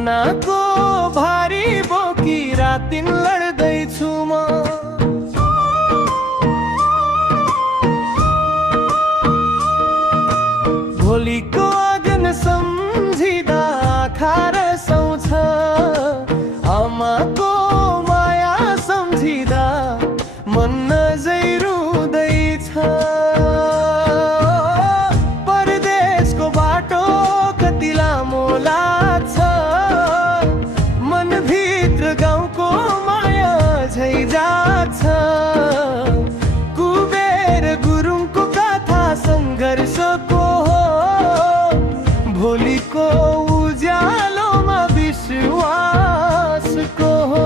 सपनाको भारी बोकी रात-दिन लड्दैछु म। भोलिको आँगन सम्झिँदा आँखा रसाउँछ, आमाको माया सम्झिँदा मन नजै रुँदैछ। परदेशको बाटो कति लामो लाग्छ, मनभित्र गाउँको माया झै जाग्छ। कुबेर गुरुङको कथा सङ्घर्षको हो, भोलिको उज्यालोमा विश्वासको हो।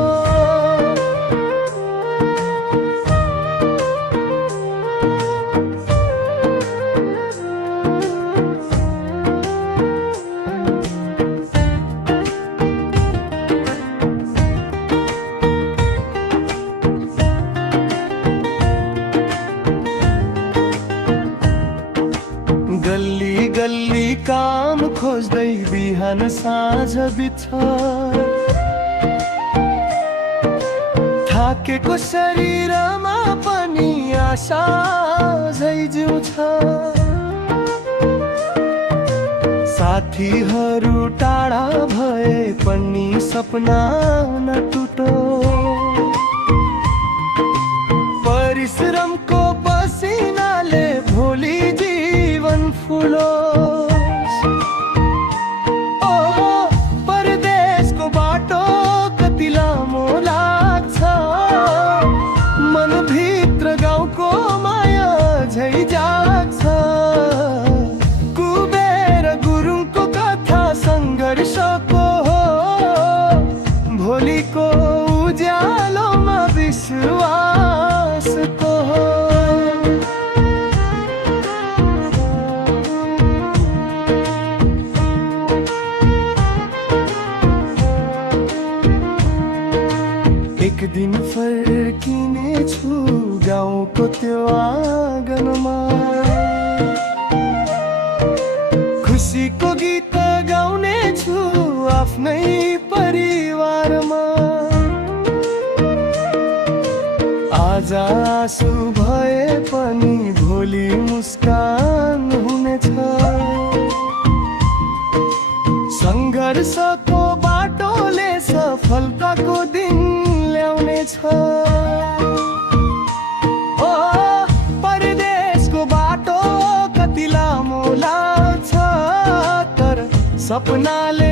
गल्ली गल्ली काम खोज्दै बिहान साँझ बित्छ, थाकेको शरीरमा पनि आशा झै जिउँछ। साथीहरू टाढा भए पनि सपना नटुटो, परिश्रमको पसिनाले भोलि जीवन फुलोस्। ओ परदेशको बाटो कति लामो लाग्छ, मनभित्र गाउँको माया झै जाग्छ। कुबेर गुरुङको कथा सङ्घर्षको हो, भोलिको उज्यालोमा विश्वासको हो। एक दिन फर्किनेछु गाउँको त्यो आँगनमा, खुसीको गीत गाउनेछु आफ्नै परिवारमा। आज आँसु भए पनि भोलि मुस्कान हुनेछ। सङ्घर्षको बाटोले सफलताको दिन ल्याउनेछ। ओ परदेशको बाटो कति लामो लाग्छ, तर सपनाले